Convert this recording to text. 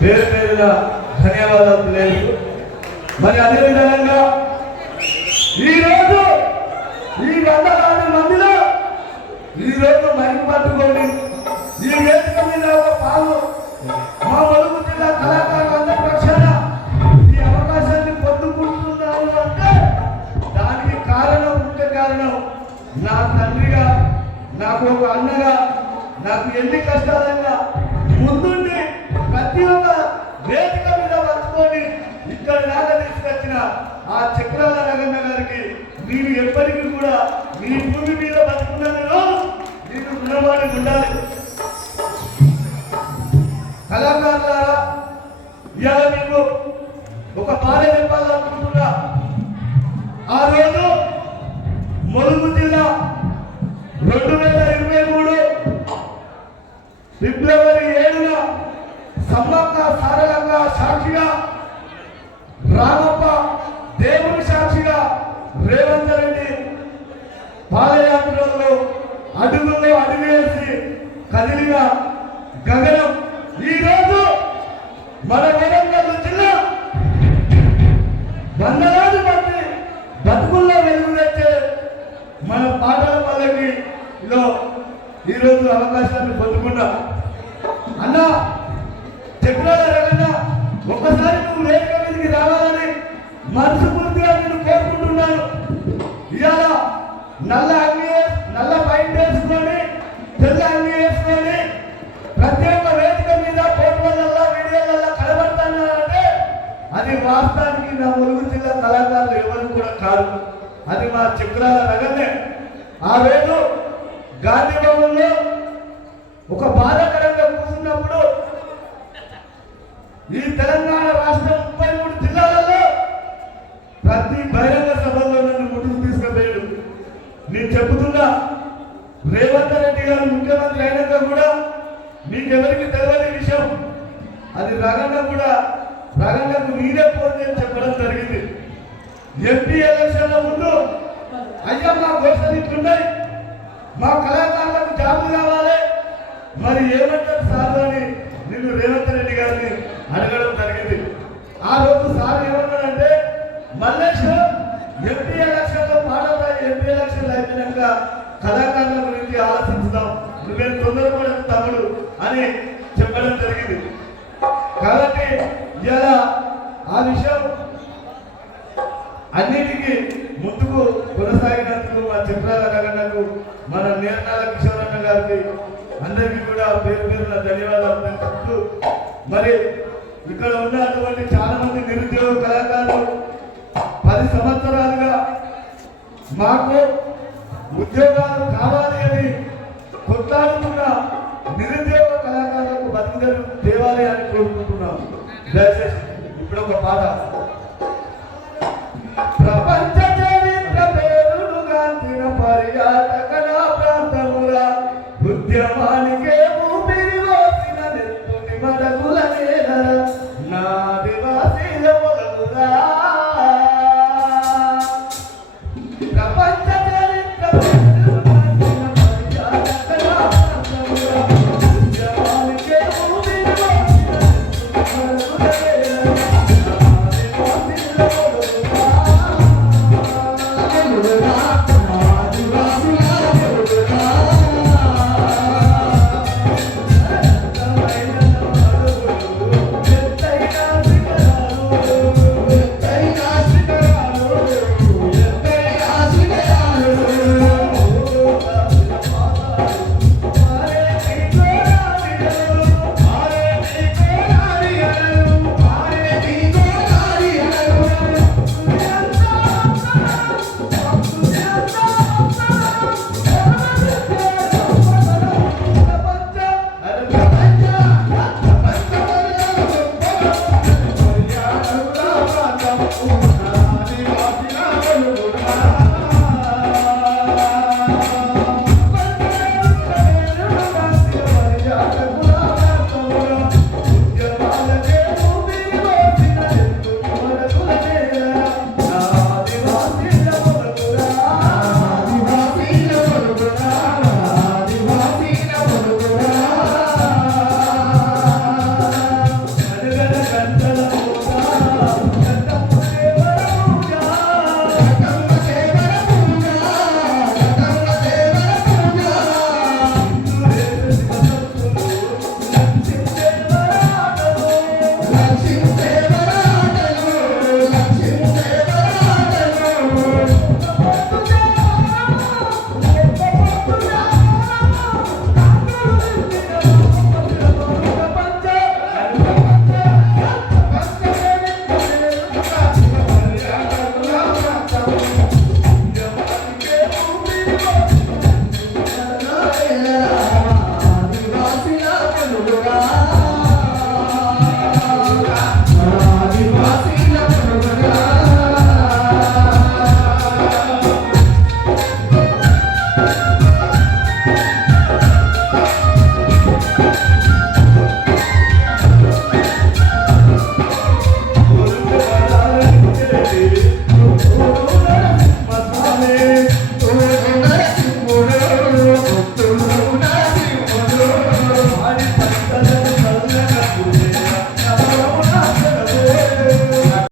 పేరు పేరున ధన్యవాదాలు తెలియదు. మరి అదేవిధంగా ఈరోజు ఈ 100 మందిలో ఈరోజు మైక్ పట్టుకొని ఈ వేదిక మీద ఒక పాలు మా ములుగు జిల్లా కళాకారులు అందరి పక్షాన ఈ అవకాశాన్ని పొందుకుంటున్నాను అంటే దానికి కారణం, ముఖ్య కారణం నా తండ్రిగా, నాకు ఒక అన్నగా, నాకు ఎన్ని కష్టాలైనా ముందుండి ప్రతి ఒక్క వేదిక మీద పట్టుకొని ఇక్కడ దాకా తీసుకొచ్చిన ఆ చక్రాల రగన్న గారికి మీరు ఎప్పటికీ కూడా మీ భూమి మీద బతుకున్నదో మీరు రుణపడి ఉండాలి. కళాకారులారా, ఇవాళ మీకు ఒక బాధ చెప్పాలనుకుంటున్నా. ఆ రోజు ములుగు జిల్లా 2023 ఫిబ్రవరి 7న సమ్మక్క సారలమ్మ సాక్షిగా, రామప్ప దేవుని సాక్షిగా రేవంత్ రెడ్డి పాదయాత్రలో అడుగుల్లో అడుగేసి కదిలిన గగనం ఈరోజు మన వరంగల్ జిల్లా వందలాది మంది బతుకుల్లో వెలుగు తెచ్చే మన పాటల పల్లకిలో ఈరోజు అవకాశాన్ని పొందుకున్నా. అన్న చక్రాల రగన్న, ఒక్కసారి నువ్వు వేదిక మీదకి రావాలని మనస్ఫూర్తిగా నేను కోరుకుంటున్నాను. ఇవాళ నల్ల పైంట్ వేసుకొని, తెల్ల అంగి వేసుకొని ప్రతి ఒక్క వేదిక మీద ఫోటోలల్లో వీడియోలలో కనబడతానంటే అది వాస్తవానికి నా ములుగు జిల్లా కళాకారులు ఎవరు కూడా కాదు, అది మా చక్రాల రగన్నే. ఆ రోజు గాంధీ భవన్లో ఒక బాధాకరంగా కూర్చున్నప్పుడు ఈ తెలంగాణ రాష్ట్రం 33 జిల్లాలలో ప్రతి బహిరంగ సభలో నన్ను ముందుకు తీసుకుపోయాడు. నేను చెబుతున్నా, రేవంత్ రెడ్డి గారు ముఖ్యమంత్రి అయినాక కూడా మీకెవరికి తెలియని విషయం, అది రగన్నకు మీరే ఫోన్ చేసి చెప్పడం జరిగింది. ఎంపీ ఎలక్షన్ల ముందు అయ్యా మా ఘోషణలు ఇట్లున్నాయి, మా కళాకారులకు జాబులు కావాలి, మరి ఏమంటారు సార్ అని నిన్ను రేవంత్ రెడ్డి గారిని అడగడం జరిగింది. ఆ రోజు సార్ ఏమన్నాడంటే, మల్లేశ్వరం ఎంపీ ఎలక్షన్లో పాడతా, ఎంపీ ఎలక్షన్లు అయిపోయినాక కళాకారుల గురించి ఆలోచించుదాం, నువ్వేం తొందరపడదు తమ్ముడు అని చెప్పడం జరిగింది. కాబట్టి ఇలా ఆ విషయం అన్నిటికీ ముందుకు కొనసాగినందుకు మా చక్రాల రగన్నకు, మన నేర్నాల కిషోరన్న గారికి అందరికీ కూడా పేరు పేరున ధన్యవాదాలు తెలుపుతూ, మరి ఇక్కడ ఉన్నటువంటి చాలా మంది నిరుద్యోగ కళాకారులు 10 సంవత్సరాలుగా మాకు ఉద్యోగాలు కావాలి అని కొట్లాడుతున్న నిరుద్యోగ కళాకారులకు బతుకుదెరువు తేవాలి అని కోరుకుంటున్నాం. దయచేసి ఇప్పుడు ఒక పాట